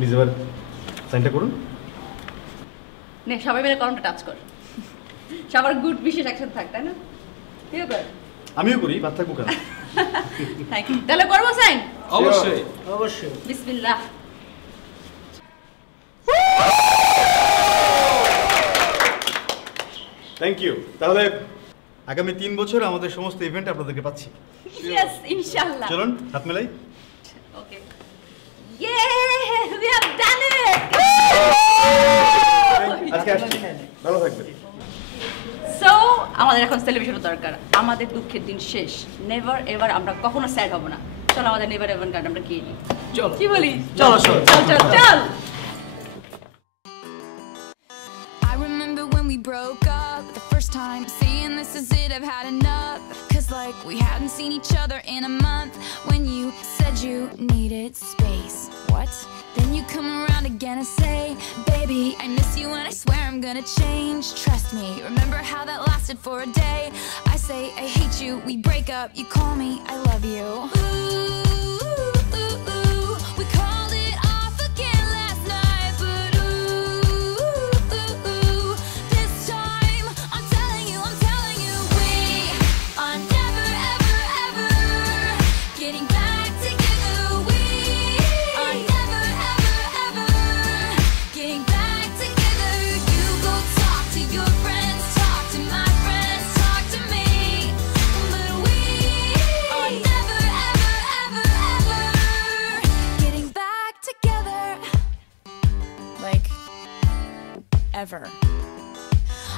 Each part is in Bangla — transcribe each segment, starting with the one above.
প্লিজ এবার সাইনটা করুন। নে সবাই মিলে কলমটা টাচ কর। সবার গুড বিশেষ একসাথে থাক, তাই না? তুইও কর। আমিও করি, বাদ থাকবো কেন? Thank you. তাহলে করবো সাইন? অবশ্যই অবশ্যই। বিসমিল্লাহ। Thank you. তাহলে আগামী 3 বছর আমাদের সমস্ত ইভেন্ট আপনাদেরকে পাচ্ছি। ইয়েস, ইনশাআল্লাহ। চলুন হাত মেলাই। ওকে। ইয়ে, উই হ্যাভ ডান ইট। আজকে আসছি, ভালো থাকবেন। সো আমাদের এখন সেলিব্রেশনের দরকার। আমাদের দুঃখের দিন শেষ। নেভার এভার আমরা কখনো স্যাড হব না। চলো আমাদের নেভার এভার গান আমরা গিয়ে নিই। চলো। কি বলি? চলো চলো চল চল চল। I remember when we broke up the first time, saying this is it, I've had enough. Cause like we hadn't seen each other in a month. When you said you needed space. What? Then you come around again and say, baby, I miss you and I swear I'm gonna change. Trust me, remember how that lasted for a day? I say I hate you, we break up, you call me, I love you. We called it off again last night, but this time I'm telling you, we are never ever ever getting back together. We are never ever ever getting back together. You go talk to your friends, talk to my friends, talk to me, but we are never ever ever ever getting back together. Like ever.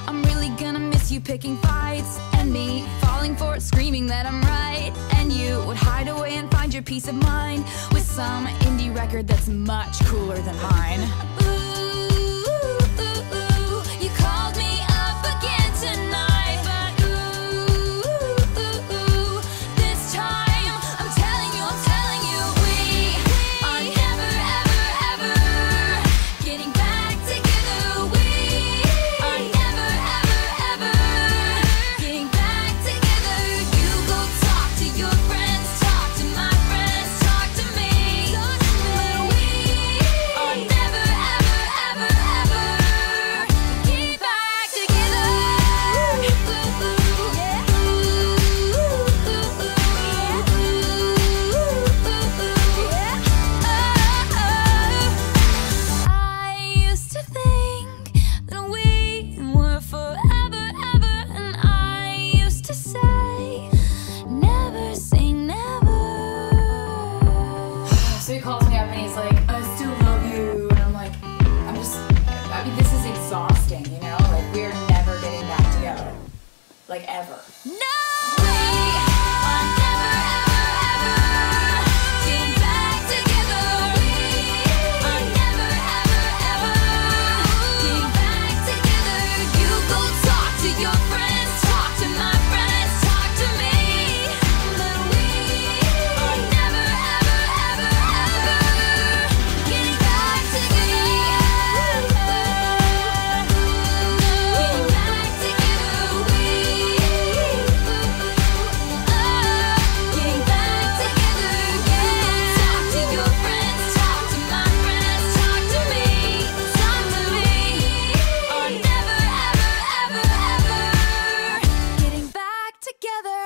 I'm really gonna miss you picking fights, and me falling for it, screaming that I'm right. And you would hide away and find your peace of mind with some indie record that's much cooler than mine. You called me up again tonight, but this time I'm telling you, we are never ever ever getting back together. We are never ever ever getting back together. You go talk to your friends, talk to my friends, talk to me, but we are never ever ever ever getting back together. I used to think that we were forever ever, and I used to say never say never. So he calls me up and he's like, I still love you. And I'm like, I mean, this is exhausting, you know? Like, we're never getting back together. Like, ever. No! We are never ever ever getting back together. We are never ever ever getting back together. You go talk to your friends, talk to my friends, talk to me, but we are never ever ever ever getting back together. Getting back together. We getting back together. You talk to your friends, talk to my friends, talk to me, are never ever ever ever getting back together.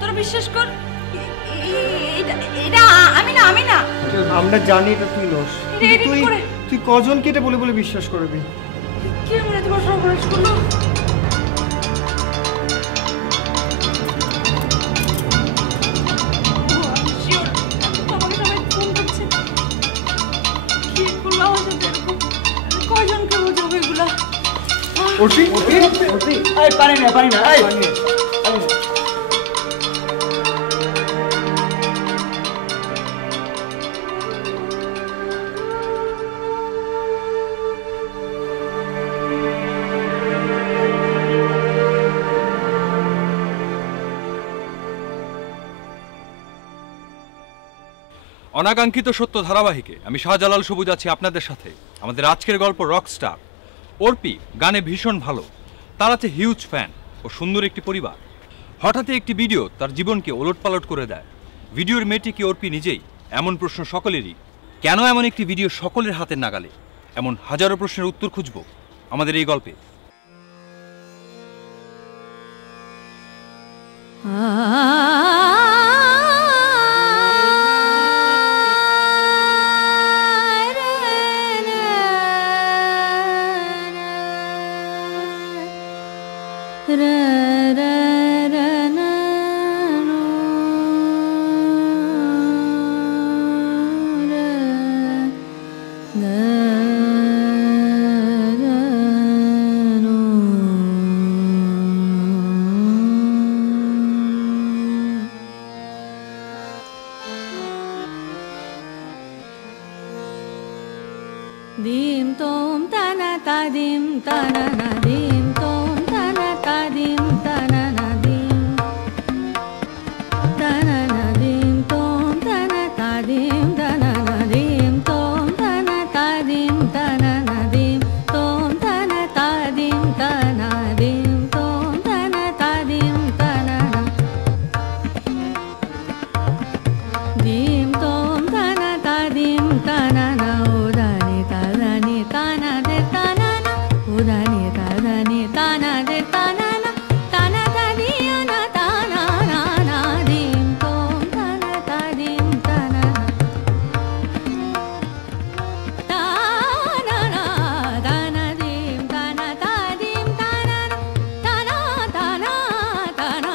তোরা বিশ্বাস কর, এটা আমি না। আমরা জানি এটা তুই নস। এটা edit তুই করে। তুই কজনকে এটা বলে বলে বিশ্বাস করবি? কে মনে তোমার সর্বনাশ করলো? Sure, আমাকে সবাই ফোন করছে। কি করলো আমার সাথে এরকম? কয়জনকে বোঝাবো এগুলা? ওটি এই পারি না এই অনাকাঙ্ক্ষিত সত্য ধারাবাহিকে আমি শাহজালাল সবুজ আছি আপনাদের সাথে। আমাদের আজকের গল্প রকস্টার। অর্পি গানে ভীষণ ভালো, তার আছে হিউজ ফ্যান ও সুন্দর একটি পরিবার। হঠাৎই একটি ভিডিও তার জীবনকে ওলটপালট করে দেয়। ভিডিওর মেয়েটি কি অর্পি নিজেই? এমন প্রশ্ন সকলেরই। কেন এমন একটি ভিডিও সকলের হাতের নাগালে? এমন হাজারো প্রশ্নের উত্তর খুঁজব আমাদের এই গল্পে। Dim tom tana ta dim tana na dim tom tana ta dim tana na dim tana na dim tom tana ta dim tana na dim tom tana ta dim tana na dim tom tana ta dim tana dim tom tana ta dim tana na dim tom tana ta dim tana na udani tadani tana de tana na udani tadani tana de tana na tana tadi ana tana na na dim tom tana ta dim tana tana na tana dim tana ta dim tana tana tana tana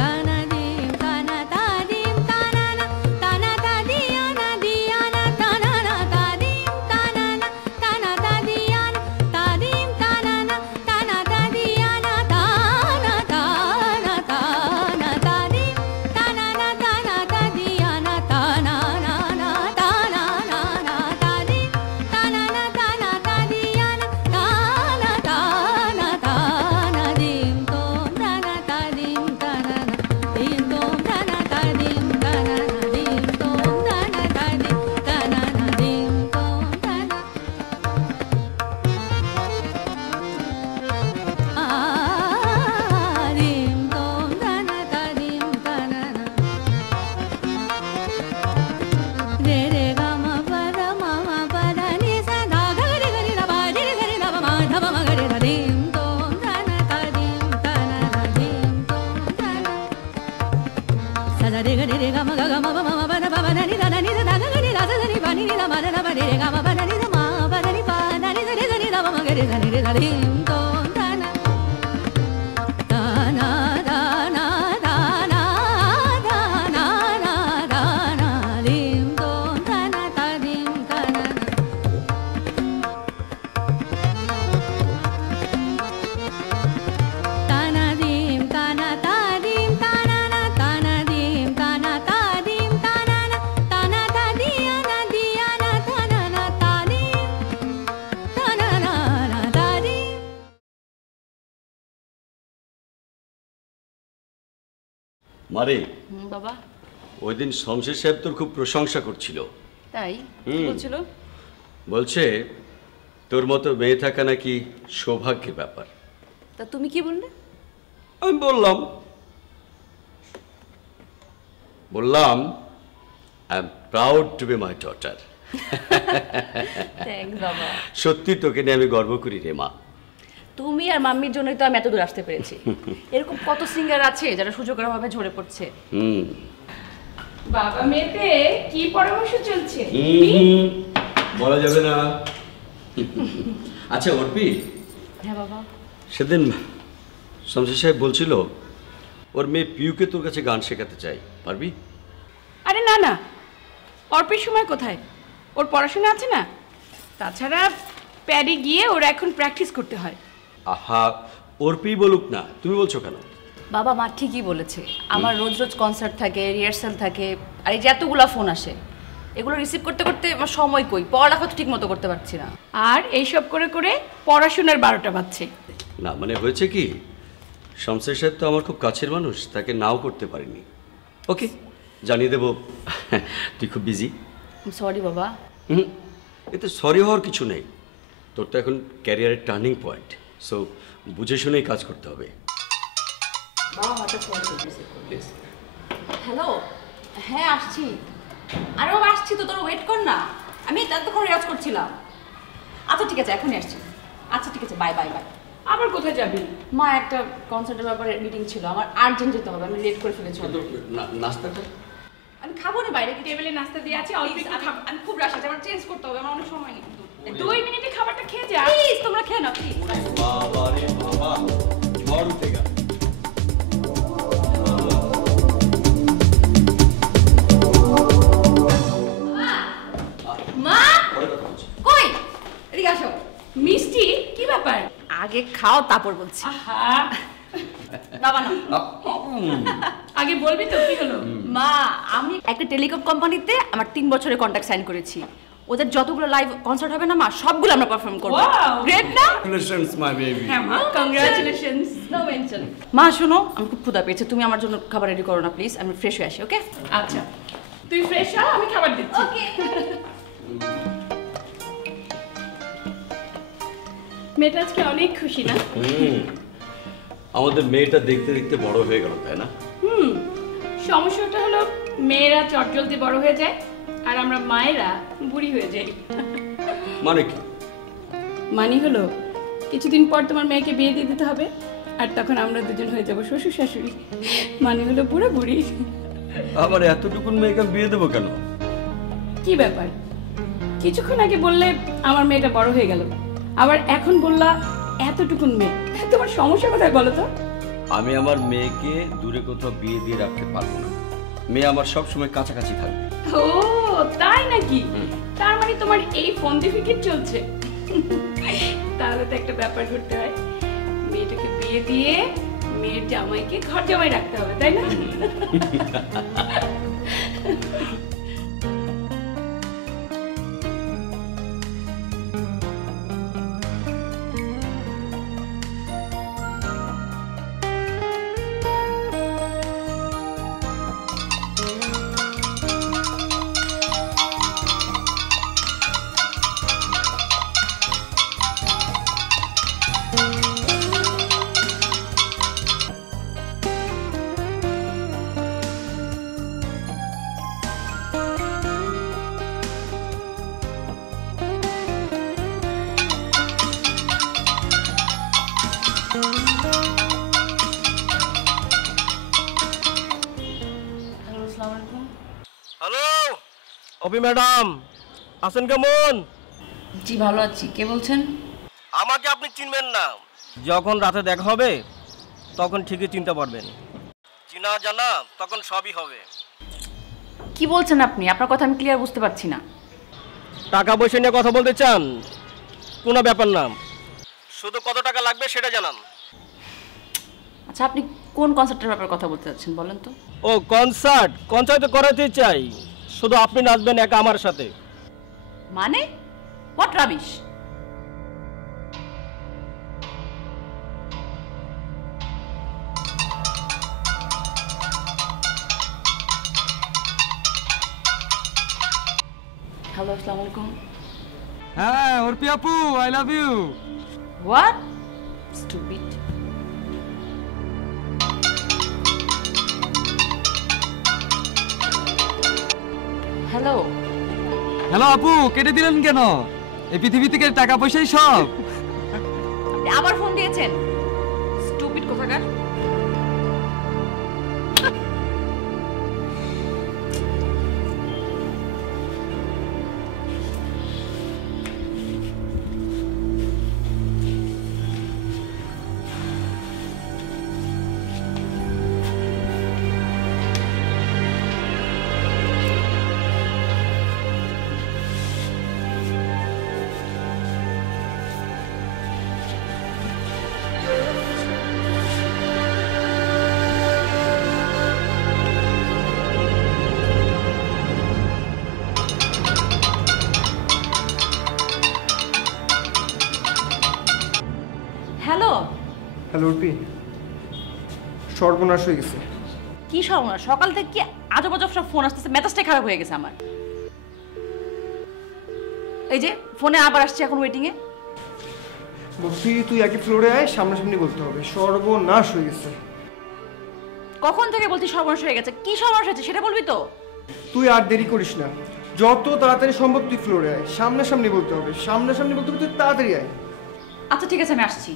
tana dim tana ta dim tana na tana tadi ana diana tana na ta dim tana na tana tadi ana ta dim tana na tana tadi ana tana tana tana ta dim tana na tana tadi ana tana na na tana na na ta dim tana na tana tadi ana tana tana tana dim tom tana ta dim tana na dim tom tana ta dim tana na dim tom tana ta dim tana na dim tom tana dim tom tana ta dim tana na re re ga ma pa da ni sa da ga re ga ni da ba re ga ni da ba ma da ba ma ga re da dim tom tana ta dim tana na dim tom tana sa da re ga ma ga ma ba ma ba da ba da ni da ni da ga ni da da ni ba ni da ma da ba re ga ma ba da ni da ma ba da ni pa da ni da re ga ni da ba ma ga re da ni re da dim tom tana tana tana tana tana tana dim tom tana ta dim tana tana dim tana ta dim tana na tana dim tana ta dim tana na tana ta diana diana tana na ta dim tana na na ta dim মারে বাবা ওই দিন শমশের সাহেব তোর খুব প্রশংসা করছিল। তাই কি বলছিল? বলছে তোর মতো মেয়ে থাকা নাকি সৌভাগ্যের ব্যাপার। তা তুমি কি বললে? আমি বললাম I am proud to B my daughter. Thanks বাবা। সত্যি তোকে নিয়ে আমি গর্ব করি রে মা। তুমি আর মাম্মির জন্যই তো আমি এত দূর আসতে পেরেছি। এরকম কত সিঙ্গার আছে যারা সুযোগের অভাবে ঝরে পড়ছে। বাবা মেয়েতে কি পরামর্শ চলছে? বলা যাবে না। আচ্ছা অর্পি, হ্যাঁ বাবা। সেদিন শমশের সাহেব বলছিল ওর মেয়ে পিউকে তোর কাছে গান শেখাতে চাই, পারবি? আরে না না, অর্পের সময় কোথায়, ওর পড়াশোনা আছে না। তাছাড়া প্যারি গিয়ে ওর এখন প্র্যাকটিস করতে হয়। আহা, অর্পি বলুক না, তুমি বলছো কেন? বাবা মা ঠিকই বলেছে, আমার রোজ রোজ কনসার্ট থাকে, রিহার্সাল থাকে, আর এই যে এতগুলা ফোন আসে, এগুলো রিসিভ করতে করতে আমার সময় কই, পড়ালেখা তো ঠিক মতো করতে পারছি না। আর এইসব করে করে পড়াশোনার 12টা বাজছে। না মানে হয়েছে কি, শমশের সাহেব তো আমার খুব কাছের মানুষ, তাকে নাও করতে পারিনি। ওকে, জানিয়ে দেবো তুই খুব বিজি। সরি বাবা। এতে সরি হওয়ার কিছু নেই। তোর তো এখন ক্যারিয়ারের টার্নিং পয়েন্ট, সো বুঝে শুনেই কাজ করতে হবে। হ্যালো, হ্যাঁ আসছি। আরে বাবা আসছি তো, তোরা ওয়েট কর না। আমি এতক্ষণ রেওয়াজ করছিলাম। আচ্ছা ঠিক আছে, এখনই আসছি। আচ্ছা ঠিক আছে, বাই বাই বাই। আবার কোথায় যাবি? মা, একটা কনসার্টের ব্যাপারে মিটিং ছিল, আমার আর্জেন্ট যেতে হবে, আমি লেট করে ফেলেছি। নাস্তাটা আমি খাবো না, বাইরে কি টেবিলে নাস্তা দিয়ে আছে, অল্প একটু খাবো। আমি খুব রাশ আছে, আমার চেঞ্জ করতে হবে, আমার অনেক সময় নেই। 2 মিনিটে খাবারটা খেয়ে যা। প্লিজ তোমরা খেয়ে নাও প্লিজ। বাবা রে বাবা, ঝড় উঠে গেল। মা কই, এদিকে আসো। মিষ্টি কি ব্যাপার? আগে খাও তারপর বলছি। আহা, বাবা না, আগে বলবি তো কি হলো? মা আমি একটা টেলিকম কোম্পানিতে আমার 3 বছরের কন্ট্রাক্ট সাইন করেছি। ওদের যতগুলো লাইভ কনসার্ট হবে না মা, সবগুলো আমরা পারফর্ম করব। Wow! গ্রেট না? Congratulations my baby. হ্যাঁ মা, কংগ্রাচুলেশনস। No mention. মা শোনো, আমি খুব ক্ষুধা পেয়েছে, তুমি আমার জন্য খাবার রেডি করো না প্লিজ, আমি ফ্রেশ হয়ে আসি। ওকে আচ্ছা, তুই ফ্রেশ হ, আমি খাবার দিচ্ছি। ওকে। মেয়েটা আজকে অনেক খুশি না? আমাদের মেয়েটা দেখতে দেখতে বড় হয়ে গেল, তাই না? সমস্যাটা হলো মেয়েরা চটজলদি বড় হয়ে যায় আর আমরা মায়েরা বুড়ি হয়ে যাই। মানে কি? মানে হলো কিছুদিন পর তোমার মেয়েকে বিয়ে দিয়ে দিতে হবে আর তখন আমরা দুজন হয়ে যাব শ্বশুর শাশুড়ি। মানে হলো বুড়ো বুড়ি। আবার এতটুকুন মেয়েকে বিয়ে দেবো কেন? কি ব্যাপার, কিছুক্ষণ আগে বললে আমার মেয়েটা বড় হয়ে গেল, আবার এখন বললা এতটুকুন মেয়ে। তোমার সমস্যা কোথায় বলো তো? আমি আমার মেয়েকে দূরে কোথাও বিয়ে দিয়ে রাখতে পারবো না। মেয়ে আমার সব সময় কাছাকাছি থাকবে। ও তাই নাকি? তার মানে তোমার এই ফন্দি ফিকির চলছে। তাহলে তো একটা ব্যাপার করতে হয়, মেয়েটাকে বিয়ে দিয়ে মেয়ের জামাইকে ঘর জামাই রাখতে হবে, তাই না? হ্যালো, আসসালামু আলাইকুম। হ্যালো অপি ম্যাডাম, আছেন কেমন? জি ভালো আছি, কে বলছেন? আমাকে আপনি চিনবেন না, যখন রাতে দেখা হবে তখন ঠিকই চিনতে পারবেন। চিনা জানা তখন সবই হবে। কি বলছেন আপনি? আপনার কথা আমি ক্লিয়ার বুঝতে পারছি না। টাকা পয়সা নিয়ে কথা বলতে চান? কোনো ব্যাপার না, শুধু কত টাকা লাগবে সেটা জানান। আচ্ছা, আপনি কোন কনসার্টের ব্যাপারে কথা বলতে চাচ্ছেন বলেন তো? ও কনসার্ট তো করাতে চাই, শুধু আপনি নাচবেন একা আমার সাথে। মানে হোয়াট রাবিশ? হ্যালো, আসসালামু আলাইকুম। হ্যাঁ অর্পি আপু, I love you. What stupid. Hello. Hello আপু, কেটে দিলেন কেন? এই পৃথিবী থেকে টাকা পয়সাই সব। আপনি আবার ফোন দিয়েছেন, স্টুপিড কোথাকার। হ্যালো। হ্যালো অর্পি, সর্বনাশ হয়ে গেছে। কি সর্বনাশ? সকাল থেকে কি আজব আজব সব ফোন আসতেছে, মেজাজটাই খারাপ হয়ে গেছে আমার। এই যে ফোনে আবার আসছে এখন ওয়েটিংয়ে। বলছি তুই একই ফ্লোরে আয়, সামনাসামনি বলতে হবে। সর্বনাশ হয়ে গেছে। কখন থেকে বলছি সর্বনাশ হয়ে গেছে? কি সর্বনাশ হয়েছে সেটা বলবি তো? তুই আর দেরি করিস না, যত তাড়াতাড়ি সম্ভব তুই ফ্লোরে আয়। সামনাসামনি বলতে হবে, সামনাসামনি বলতে হবে, তুই তাড়াতাড়ি আয়। আচ্ছা ঠিক আছে, আমি আসছি।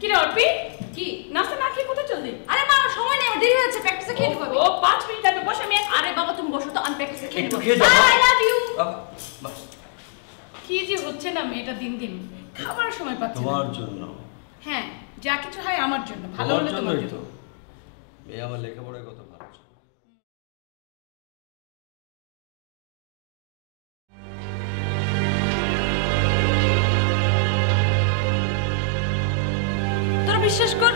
কি রে অর্পি, কি নাস্তা না খেয়ে কোথায় চললি? আরে মা আমার সময় নেই, আমার দেরি হচ্ছে, প্র্যাকটিসে খেয়ে নিব। ও 5 মিনিট আগে বসে আমি। আরে বাবা তুমি বসো তো, আমি প্র্যাকটিসে খেয়ে নিব। খেয়ে যাও। I love you. কি যে হচ্ছে না মেয়েটা দিন দিন, খাবার সময় পাচ্ছে না। তোমার জন্য। হ্যাঁ, যা কিছু হয় আমার জন্য, ভালো হলে তোমার জন্য। মেয়ে আমার লেখাপড়ায় কত ভালো। তোরা বিশ্বাস কর,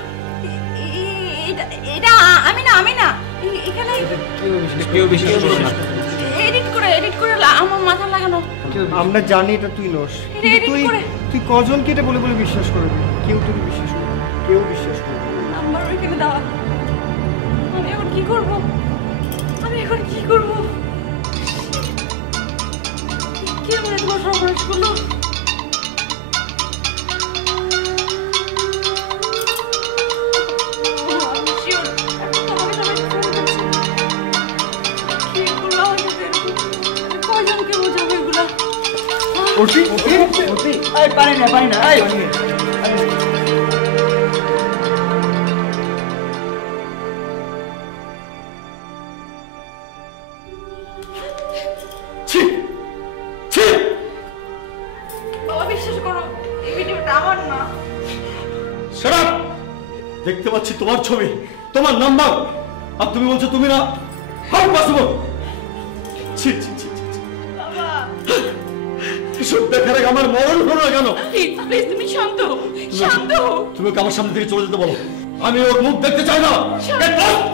এটা আমি না এখানে এডিট করে আমার মাথা লাগানো। আমরা জানি এটা তুই নস, তুই কজনকে এটা বলে বলে বিশ্বাস করবি? কেউ তোকে বিশ্বাস করবে, কেউ বিশ্বাস করবে। নাম্বার এখানে দাও। আমি এখন কি করব? কি আমার তোমার সর্বনাশ করলো? পারি না বাবা বিশ্বাস করো, এই ভিডিওটা আমার না। Shut up! দেখতে পাচ্ছি তোমার ছবি, তোমার নাম্বার, আর তুমি বলছো তুমি না। How possible! ছি ছি ছি ছি। বাবা এসব দেখার আগে আমার মরণ হলো না কেন? প্লিজ তুমি শান্ত হও। তুমি ওকে আমার সামনে থেকে চলে যেতে বলো, আমি ওর মুখ দেখতে চাই না। Get lost!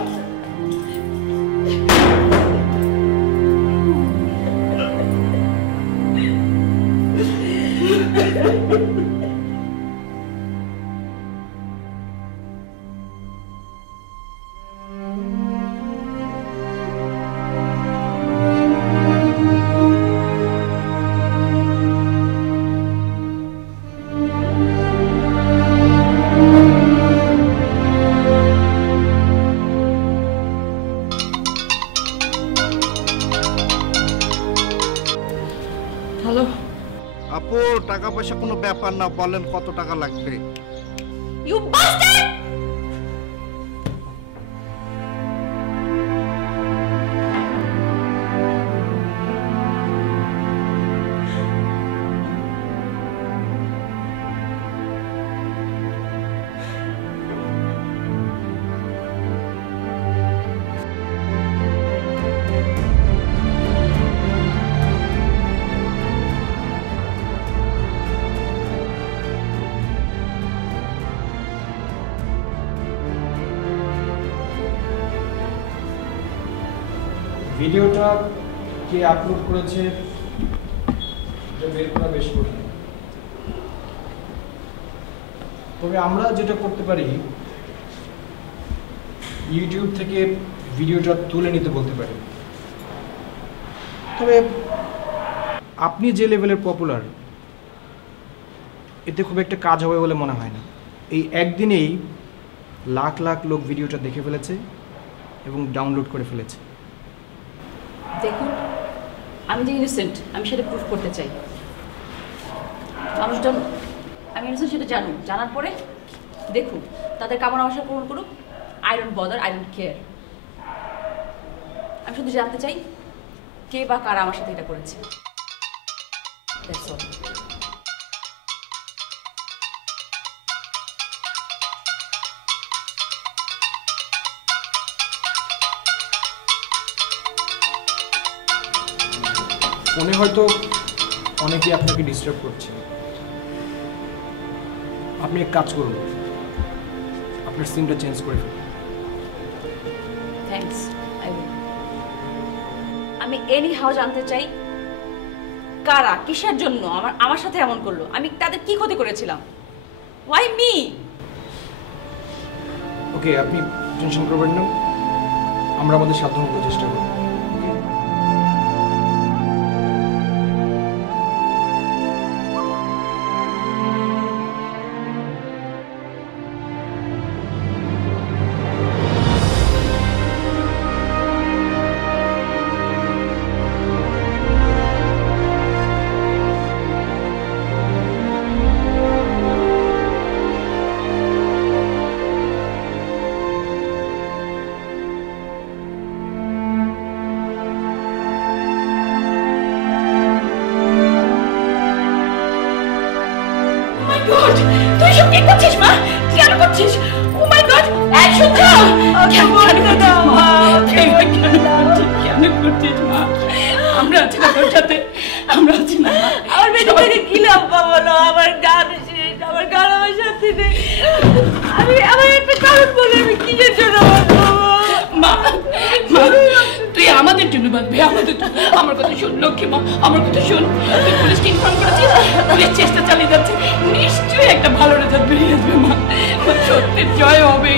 হ্যালো আপু, টাকা পয়সা কোনো ব্যাপার না, বলেন কত টাকা লাগবে? You bastard! ভিডিওটা কে আপলোড করেছে এটা বের করা বেশ কঠিন, তবে আমরা যেটা করতে পারি ইউটিউব থেকে ভিডিওটা তুলে নিতে বলতে পারি। তবে আপনি যে লেভেলের পপুলার, এতে খুব একটা কাজ হবে বলে মনে হয় না। এই একদিনেই লাখ লাখ লোক ভিডিওটা দেখে ফেলেছে এবং ডাউনলোড করে ফেলেছে। দেখুন, আমি যে ইনোসেন্ট আমি সেটা প্রুফ করতে চাই। মানুষজন আমি ইনোসেন্ট সেটা জানুক, জানার পরে দেখুন তাদের কামনা আশা পূরণ করুক। I don't bother, I don't care. আমি শুধু জানতে চাই কে বা কারা আমার সাথে এটা করেছে। That's all. ফোনে হয়তো অনেকেই আপনাকে ডিস্টার্ব করছে, আপনি এক কাজ করুন, আপনার সিমটা চেঞ্জ করে ফেলুন। Thanks, I will. আমি এনি হাউ জানতে চাই কারা কিসের জন্য আমার সাথে এমন করলো। আমি তাদের কি ক্ষতি করেছিলাম? Y me? ওকে, আপনি টেনশন করবেন না, আমরা আমাদের সাধ্যমতো চেষ্টা করব। গড, তুই সব কি করছিস মা? কেন করছিস? ও মাই গড, এই শুনছ? কেন করছিস মা? কেন করছিস মা? আমরা আছি না তোর সাথে, আমরা আছি না। আমার বেটি থেকে কি লাভ পাবো না? আমার গান শেষ, আমার গান আমার সাথে নেই। আমার একটা কারণ বলে আমি কিসের জন্য বাঁচবো? মা, মা, তুই আমাদের জন্য বাঁচবি, আমাদের জন্য। আমার কথা শোন লক্ষ্মী মা, আমার কথা শোন। তুই পুলিশকে ইনফর্ম করেছিস, পুলিশ চেষ্টা চালিয়ে যাচ্ছে, নিশ্চয়ই একটা ভালো রেজাল্ট বেরিয়ে আসবে মা। সত্যের জয় হবে,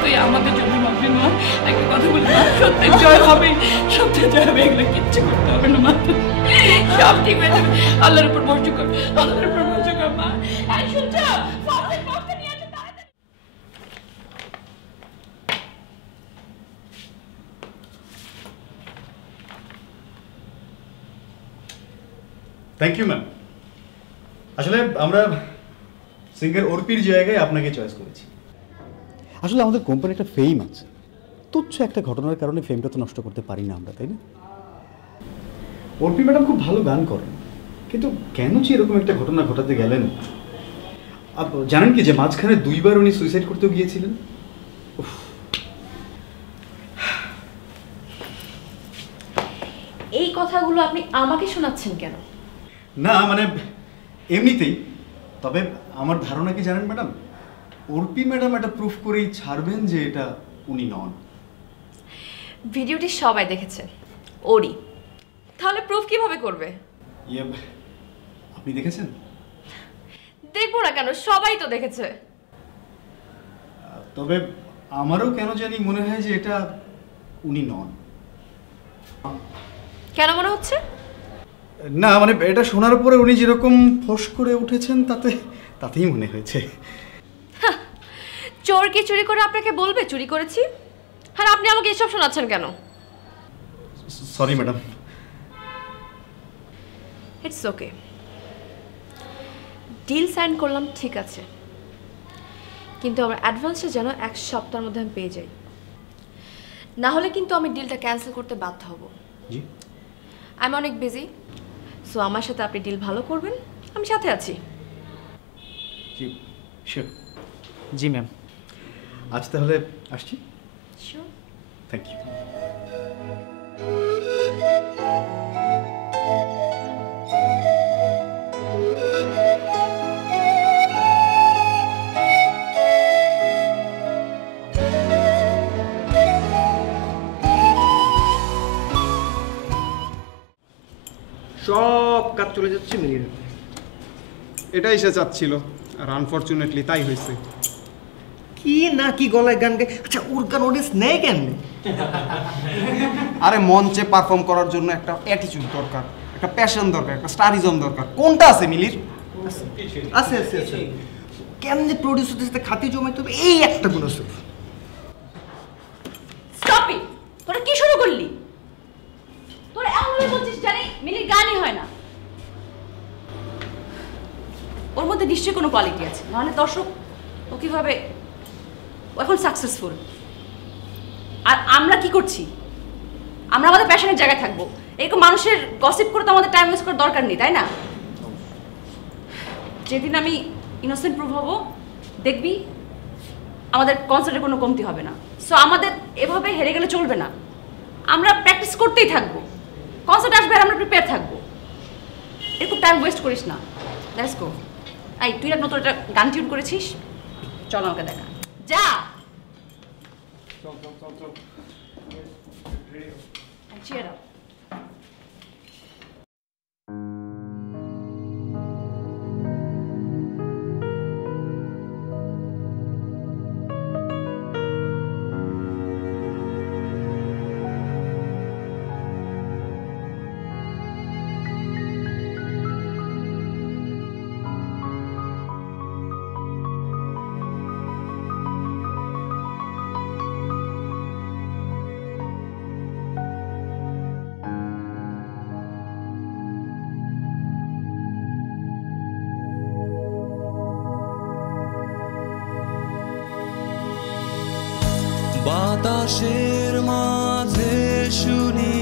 তুই আমাদের জন্য বাঁচবি মা। একটা কথা বলি মা, সত্যের জয় হবে, সত্যের জয় হবে, এগুলো কিচ্ছু করতে হবে না মা, সব ঠিক হয়ে যাবে। আল্লাহর উপর ভরসা কর, আল্লাহর উপর ভরসা কর মা। এই শুনছ? ফার্স্ট বক্সটা নিয়ে আসো তাড়াতাড়ি। Thank you ma'am. আসলে আমরা সিঙ্গার অর্পির জায়গায় আপনাকে চয়েস করেছি। আসলে আমাদের কোম্পানি একটা ফেম আছে, তুচ্ছ একটা ঘটনার কারণে ফেমটা তো নষ্ট করতে পারি না আমরা, তাই না? অর্পি ম্যাডাম খুব ভালো গান করেন, কিন্তু কেন যে এরকম একটা ঘটনা ঘটাতে গেলেন? জানেন কি যে মাঝখানে 2 বার উনি সুইসাইড করতেও গিয়েছিলেন। এই কথাগুলো আপনি আমাকে শোনাচ্ছেন কেন? না মানে এমনিতেই। তবে আমার ধারণা কি জানেন ম্যাডাম, অর্পি ম্যাডাম এটা প্রুফ করেই ছাড়বেন যে এটা উনি নন। ভিডিওটি সবাই দেখেছে, ওরই। তাহলে প্রুফ কিভাবে করবে? ইয়ে, আপনি দেখেছেন? দেখবো না কেন, সবাই তো দেখেছে। তবে আমারও কেন জানি মনে হয় যে এটা উনি নন। কেন মনে হচ্ছে? না মানে এটা শোনার পরে উনি যেরকম ফোঁস করে উঠেছেন তাতেই মনে হয়েছে। চোর কি চুরি করে আপনাকে বলবে চুরি করেছি? আর আপনি আমাকে এসব শোনাচ্ছেন কেন? Sorry madam. It's okay. Deal sign করলাম ঠিক আছে, কিন্তু আমার অ্যাডভান্সটা যেন 1 সপ্তাহের মধ্যে আমি পেয়ে যাই, না হলে কিন্তু আমি ডিলটা ক্যান্সেল করতে বাধ্য হব। জি, আমি অনেক বিজি, সো আমার সাথে আপনি ডিল ভালো করবেন, আমি সাথে আছি। জি শিওর। জি ম্যাম। আজ তাহলে আসছি। শিওর। Thank you. সব কাজ চলে যাচ্ছে মিলিয়ে। এটাই সে চাচ্ছিল, আর আনফরচুনেটলি তাই হয়েছে। কি না কি গলায় গান গায়। আচ্ছা, ওর গান অডিয়েন্স নেয় কেন? আরে মঞ্চে পারফর্ম করার জন্য একটা অ্যাটিটিউড দরকার, একটা প্যাশন দরকার, একটা স্টারিজম দরকার। কোনটা আছে মিলির? আছে আছে আছে। কেমনে প্রডিউসারদের সাথে খাতি জমাইতে হবে, এই একটা গুণ আছে। Stop it! তোরা কি শুরু করলি? তোরা এমন ভাবে বলছিস জানি মিলির গানই হয় না। ওর মধ্যে নিশ্চয়ই কোনো কোয়ালিটি আছে, নাহলে দর্শক ও কিভাবে, ও এখন সাকসেসফুল। আর আমরা কি করছি? আমরা আমাদের প্যাশনের জায়গায় থাকবো। এরকম মানুষের গসিপ করে তো আমাদের টাইম ওয়েস্ট করার দরকার নেই, তাই না? যেদিন আমি ইনোসেন্ট প্রুভ হব, দেখবি আমাদের কনসার্টের কোনো কমতি হবে না। সো আমাদের এভাবে হেরে গেলে চলবে না, আমরা প্র্যাকটিস করতেই থাকবো। কনসার্ট আসবে আর আমরা প্রিপেয়ার থাকবো। এরকম টাইম ওয়েস্ট করিস না। Let's go. এই তুই এক নতুন একটা গান টিউন করেছিস, চল আমাকে দেখা। যা। Cheer up. বাতাসের মাঝে শুনি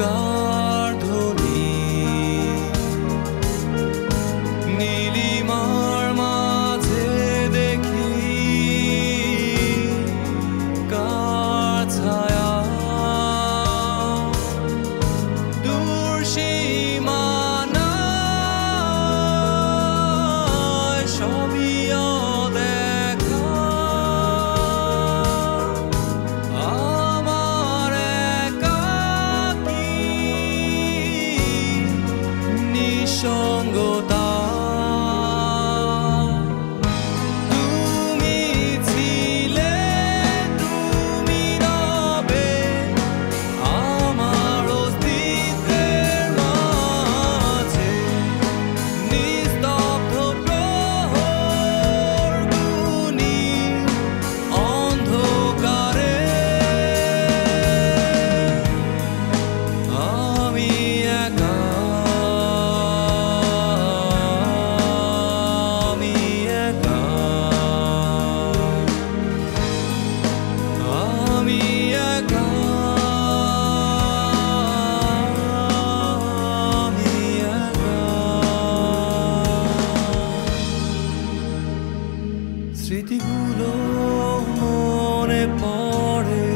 কার ধ্বনি, নীলিমার মাঝে দেখি কার ছায়া, দূর সীমানায় সবই অদেখা, আমার একাকী নিঃসঙ্গতা। তুমি ছিলে, তুমি রবে আমার অস্তিত্বের মাঝে, নিস্তব্ধ প্রহরগুনি অন্ধকারে আমি একা, আমি একা, আমি একা, আমি একা। স্মৃতিগুলো মনে পড়ে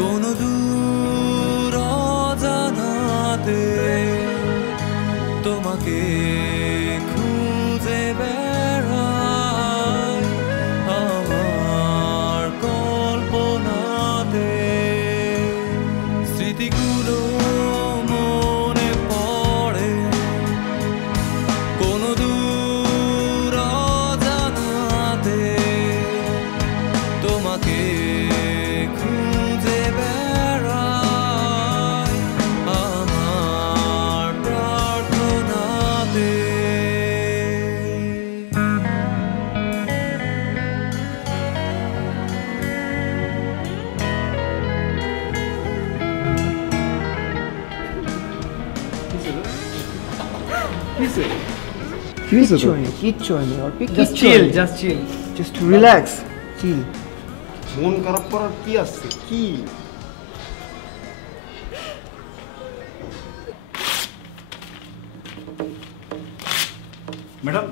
কোনো দূর অজানাতে, তোমাকে খুঁজে বেড়াই আমার কল্পনাতে। স্মৃতিগুলো মনে পড়ে কোনো দূর অজানাতে, তোমাকে খুঁজে বেড়াই আমার প্রার্থনাতে। কিচ্ছু হয়নি, কিচ্ছু হয়নি অর্পি, জাস্ট কিচ্ছু চিল, হয়নি। Just chill. Just relax, chill. মন খারাপ করার কি আছে? কি ম্যাডাম,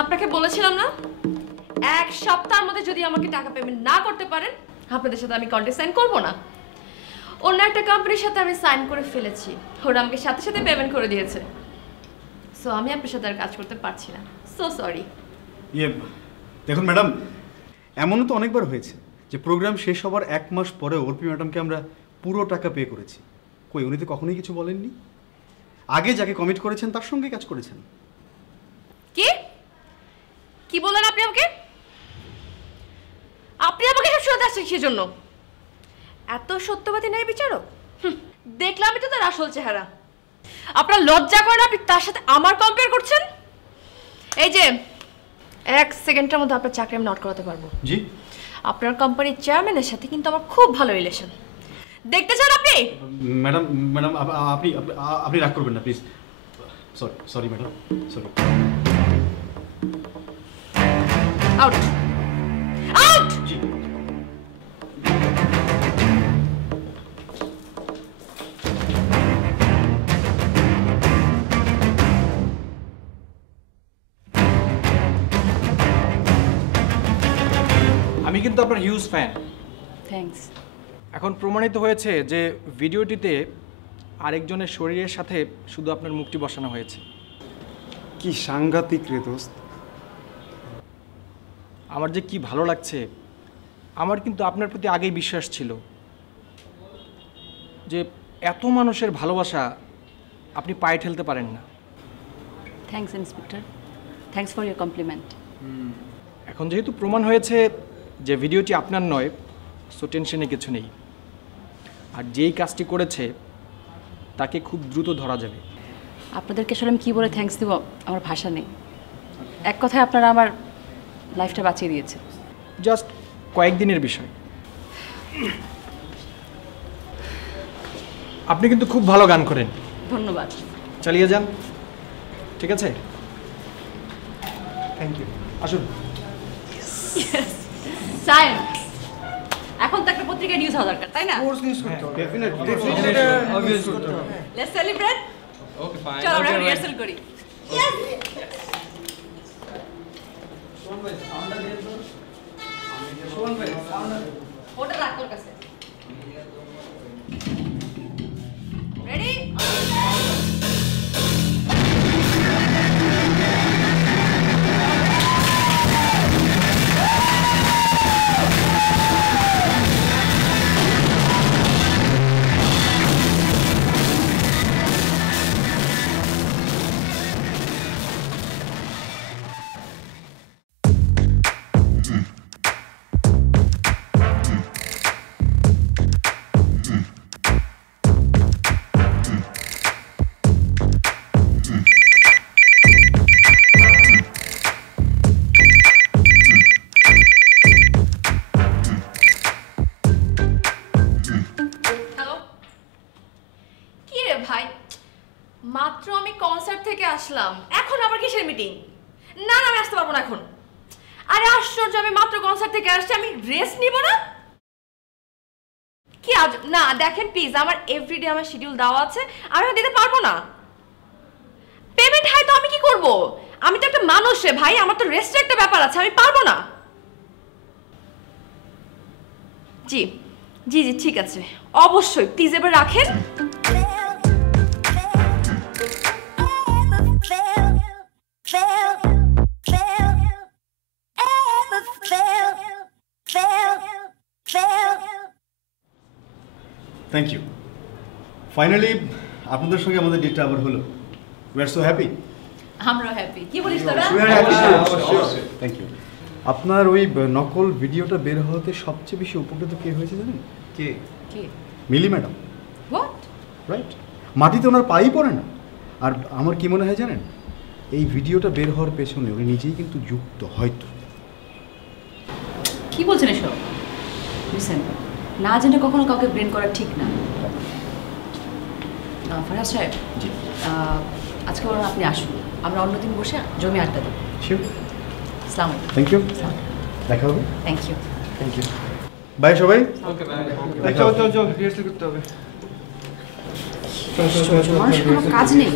আপনাকে বলেছিলাম না, এক সপ্তাহের মধ্যে যদি আমাকে টাকা পেমেন্ট না করতে পারেন আপনাদের সাথে আমি কন্ট্রাক্ট সাইন করবো না। অন্য একটা কোম্পানির সাথে আমি সাইন করে ফেলেছি, ওরা আমাকে সাথে সাথে পেমেন্ট করে দিয়েছে। সো আমি আপনার সাথে আর কাজ করতে পারছি না, সো সরি। দেখুন ম্যাডাম, এমনও তো অনেকবার হয়েছে যে প্রোগ্রাম শেষ হবার 1 মাস পরে অর্পি ম্যাডামকে আমরা পুরো টাকা পে করেছি। কই, উনি তো কখনোই কিছু বলেননি। আগে যাকে কমিট করেছেন তার সঙ্গে কাজ করেছেন। কি কি বললেন আপনি আমাকে? আপনি আমাকে সব শুনতে আসছেন সেজন্য? এত সত্যবাদী নেই বিচারক? দেখলামই তো তার আসল চেহারা। আপনার লজ্জা করে না আপনি তার সাথে আমার কম্পেয়ার করছেন? এই যে 1 সেকেন্ডের মধ্যে আপনার চাকরি আমি নট করাতে পারবো। জি, আপনার কোম্পানির চেয়ারম্যানের সাথে কিন্তু আমার খুব ভালো রিলেশন। দেখতে চান আপনি? ম্যাডাম ম্যাডাম আপনি আপনি রাগ করবেন না please. Sorry sorry madam, sorry. Out out. জি। আমি কিন্তু আপনার হিউজ ফ্যান। থ্যাঙ্কস। এখন প্রমাণিত হয়েছে যে ভিডিওটিতে আরেকজনের শরীরের সাথে শুধু আপনার মুখটি বসানো হয়েছে। কি সাংঘাতিক রে দোস্ত। আমার যে কি ভালো লাগছে। আমার কিন্তু আপনার প্রতি আগেই বিশ্বাস ছিল যে এত মানুষের ভালোবাসা আপনি পায়ে ঠেলতে পারেন না। Thanks inspector, thanks for your compliment. এখন যেহেতু প্রমাণ হয়েছে যে ভিডিওটি আপনার নয়, সো টেনশনে কিছু নেই। আর যেই কাজটি করেছে তাকে খুব দ্রুত ধরা যাবে। আপনাদেরকে আসলে আমি কী বলে থ্যাঙ্কস দেব, আমার ভাষা নেই। এক কথায় আপনারা আমার লাইফটা বাঁচিয়ে দিয়েছে। জাস্ট কয়েকদিনের বিষয়। আপনি কিন্তু খুব ভালো গান করেন। ধন্যবাদ। চালিয়ে যান, ঠিক আছে? Thank you. আসুন। সায়ন, এখন তো একটা পত্রিকা নিউজ হওয়া দরকার, তাই না? কোর্স নিউজ করতে হবে। Definitely let's celebrate. Okay fine. চলো আমরা রিহার্সাল করি। ওটা রাখ তোর কাছে। রেডি? হ্যালো, কি রে ভাই, মাত্র আমি কনসার্ট থেকে আসলাম, এখন আবার কিসের মিটিং? না না, আমি আসতে পারবো না এখন। আরে আশ্চর্য, আমি মাত্র কনসার্ট থেকে আসছি, আমি রেস্ট নিব না? কি আজ না দেখেন প্লিজ, আমার এভরিডে আমার শিডিউল দেওয়া আছে, আমি দিতে পারবো না। পেমেন্ট হয় তো আমি কি করব? আমি তো একটা মানুষ রে ভাই, আমার তো রেস্টের একটা ব্যাপার আছে, আমি পারবো না। জি জি জি ঠিক আছে, অবশ্যই, প্লিজ এবার রাখেন। Thank you. ফাইনালি আপনাদের সঙ্গে আমাদের ডেটটা আবার হলো। We are so happy. আমরা হ্যাপি। কি বলিস তোরা? Thank you. আপনার ওই নকল ভিডিওটা বের হওয়াতে সবচেয়ে বেশি উপকৃত কে হয়েছে জানেন? কে? কে? মিলি ম্যাডাম। হোয়াট? রাইট, মাটিতে ওনার পাই পড়ে না। আর আমার কি মনে হয় জানেন, এই ভিডিওটা বের হওয়ার পেছনে উনি নিজেই কিন্তু যুক্ত হয়তো। কি বলছেন এসব? লিসেন, না জেনে কখনো কাউকে ব্রেন করা ঠিক না। ফারহাদ সাহেব, জি, আজকে বরং আপনি আসুন, আমরা অন্যদিন বসে জমি আড্ডা দেবো। শিওর। আসসালামু আলাইকুম। থ্যাংক ইউ, দেখা হবে। Thank you. Thank you. Bye সবাই। Okay bye. চল চল চল, রিহার্সাল করতে হবে। মানুষের কোনো কাজ নেই,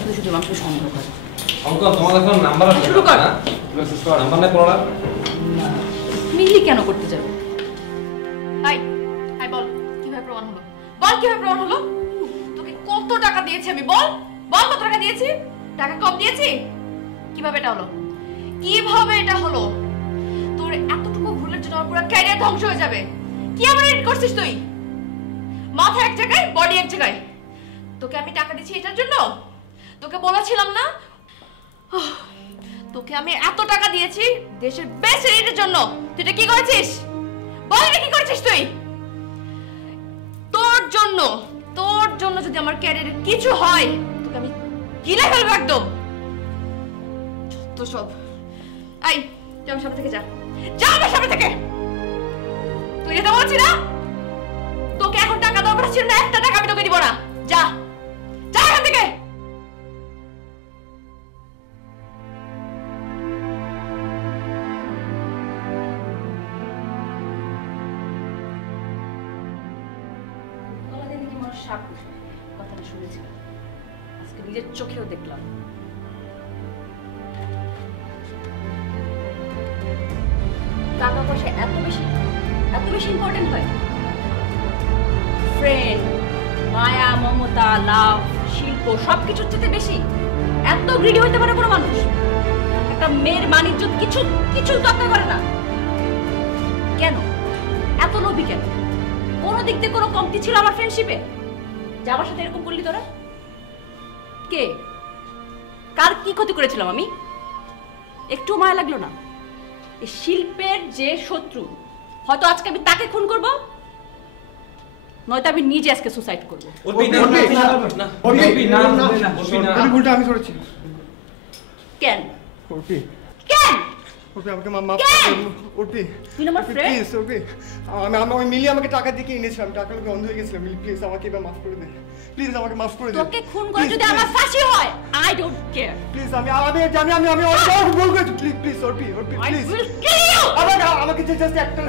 শুধু শুধু মানুষকে সন্দেহ করে। অঙ্কল, তোমাদের কোনো নাম্বার আছে? শুরু কর। নাম্বার নেই পড়া? মিলি কেন করতে যাবে? হাই হাই, বল কিভাবে প্রমাণ হলো? বল কিভাবে প্রমাণ হলো? তোকে কত টাকা দিয়েছি আমি? বল বল, কত টাকা দিয়েছি? টাকা কম দিয়েছি? কিভাবে এটা হলো? কিভাবে এটা হলো? তোর এতটুকু ভুলের জন্য আমার পুরো ক্যারিয়ার ধ্বংস হয়ে যাবে। কি এমন এডিট করছিস তুই? মাথা এক জায়গায়, বডি এক জায়গায়। তোকে আমি টাকা দিচ্ছি এটার জন্য? তোকে বলেছিলাম না তোকে আমি এত টাকা দিয়েছি দেশের বেস্ট এডিটের জন্য? তুই এটা কি করেছিস? বল, এটা কি করেছিস তুই? তোর জন্য যদি আমার ক্যারিয়ারে কিছু হয়, তোকে আমি গিলে ফেলবো একদম। তো সব আই, তুই আমার সামনে থেকে যা, যা আমার সামনে থেকে। তুই যেতে বলছি না? তোকে এখন টাকা দরকার ছিল না, একটা টাকা আমি তোকে দিব না। যা যা এখান থেকে। কথাটা শুনেছিলাম, আজকে নিজের চোখেও দেখলাম। টাকা পয়সা এত বেশি ইম্পর্টেন্ট হয়? ফ্রেন্ড, মায়া, মমতা, লাভ, শিল্প সবকিছুর চেয়ে বেশি এত গ্রিডি হইতে পারে কোনো মানুষ? একটা মেয়ের মানিজ্য কিছু কিছু দরকার করে না কেন? এত লোভী কেন? কোনো দিক দিয়ে কোনো কমতি ছিল আমার ফ্রেন্ডশিপে? যাবার সাথে এরকম করলি তোরা? কে কার কি ক্ষতি করেছিলাম আমি? একটু মায়া লাগলো না? এই শিল্পের যে শত্রু, হয়তো আজকে আমি তাকে খুন করব, নয়তো আমি নিজে আজকে সুসাইড করবো। ভুলটা আমি করেছি। কেন? অর্পি, কেন? ওরপি আমাকে মাফ করে ওরপি তুই আমার ফ্রেন্ড প্লিজ ওরপি আমি মিলি আমাকে টাকা দিয়ে এনেছিলাম টাকা লোকে অন্ধ হয়ে গেছিলাম মিলি প্লিজ আমাকে এবার মাফ করে দে প্লিজ আমাকে মাফ করে দে তোকে খুন করে যদি আমার ফাঁসি হয় আই ডোন্ট কেয়ার প্লিজ আমি অনেক ভুল করেছি প্লিজ ওরপি প্লিজ আমাকে জাস্ট একটা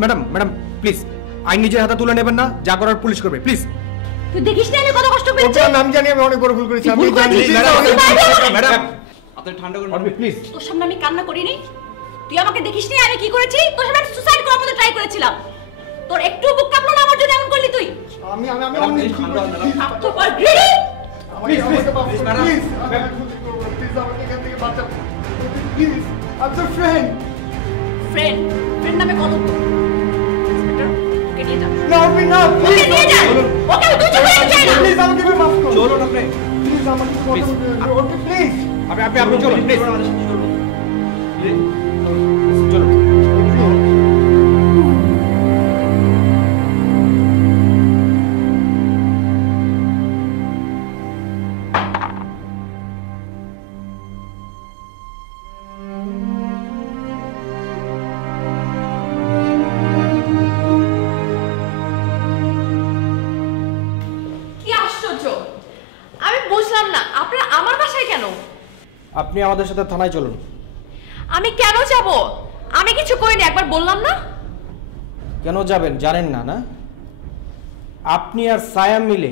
ম্যাডাম প্লিজ আইন নিজের হাতে তুলে নেবেন না যা করার পুলিশ করবে প্লিজ তুই দেখিস না আমি কত কষ্ট পেয়েছি আমি জানি আমি অনেক বড় ভুল করেছি আমি জানি ম্যাডাম আপনি ঠান্ডা করুন প্লিজ তোর সামনে আমি কান্না করিনি তুই আমাকে দেখিস নি আমি কি করেছি তোর সামনে সুসাইড করার মতো ট্রাই করেছিলাম তোর একটু বুক কাঁপলো না আমার জন্য এমন করলি তুই আমি তো পার গ্রেডি প্লিজ প্লিজ আমাকে এখান থেকে বাঁচাও প্লিজ আই এম ফ্রেন্ড নামে কত ওকে নিয়ে যা না ওকে না প্লিজ নিয়ে যা ওকে আমি তুই চলে যাই না প্লিজ আমাকে মাফ করো চলুন আপনি প্লিজ আমাকে ওকে প্লিজ আপনি চলুন প্লিজ চলুন কি আশ্চর্য আমি বুঝলাম না আপনারা আমার বাসায় কেন আপনি আমাদের সাথে থানায় চলুন আমি কেন যাব আমি কিছু করিনি একবার বললাম না কেন যাবেন জানেন না না আপনি আর সায়াম মিলে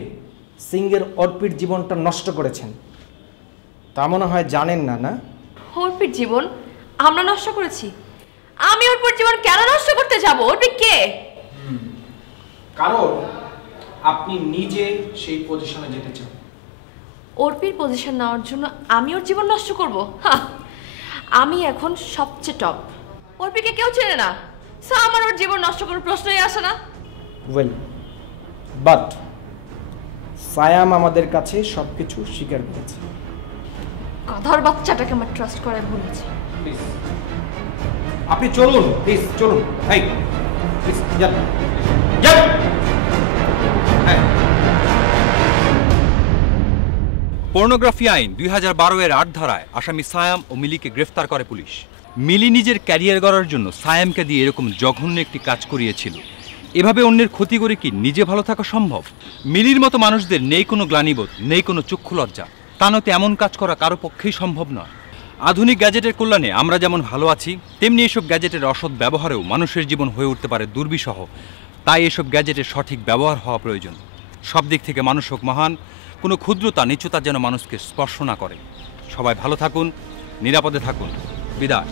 সিংহের অর্পির জীবনটা নষ্ট করেছেন তা মনে হয় জানেন না না অর্পির জীবন আমরা নষ্ট করেছি আমি অর্পির জীবন কেন নষ্ট করতে যাব অর্পি কে কারণ আপনি নিজে সেই পজিশনে যেতে চান অর্পির পজিশন নেওয়ার জন্য আমি ওর জীবন নষ্ট করব আমি এখন সবচেয়ে টপ অর্পিকে কেউ চেনে না সো আমার ওর জীবন নষ্ট করার প্রশ্নই আসে না ওয়েল বাট সায়াম আমাদের কাছে সবকিছু স্বীকার করেছে গাধার বাচ্চাটাকে আমার ট্রাস্ট করায় ভুলেছি প্লিজ আপনি চলুন প্লিজ চলুন এই প্লিজ যান যান পর্নোগ্রাফি আইন 2012 এর 8 ধারায় আসামি সায়াম ও মিলিকে গ্রেফতার করে পুলিশ মিলি নিজের ক্যারিয়ার গড়ার জন্য সায়ামকে দিয়ে এরকম জঘন্য একটি কাজ করিয়েছিল এভাবে অন্যের ক্ষতি করে কি নিজে ভালো থাকা সম্ভব মিলির মতো মানুষদের নেই কোনো গ্লানিবোধ নেই কোনো চক্ষু লজ্জা তা নয়তো এমন কাজ করা কারো পক্ষেই সম্ভব নয় আধুনিক গ্যাজেটের কল্যাণে আমরা যেমন ভালো আছি তেমনি এসব গ্যাজেটের অসৎ ব্যবহারেও মানুষের জীবন হয়ে উঠতে পারে দুর্বিষহ তাই এসব গ্যাজেটের সঠিক ব্যবহার হওয়া প্রয়োজন সব দিক থেকে মানুষ হোক মহান কোনো ক্ষুদ্রতা নিচুতা যেন মানুষকে স্পর্শ না করে সবাই ভালো থাকুন নিরাপদে থাকুন বিদায়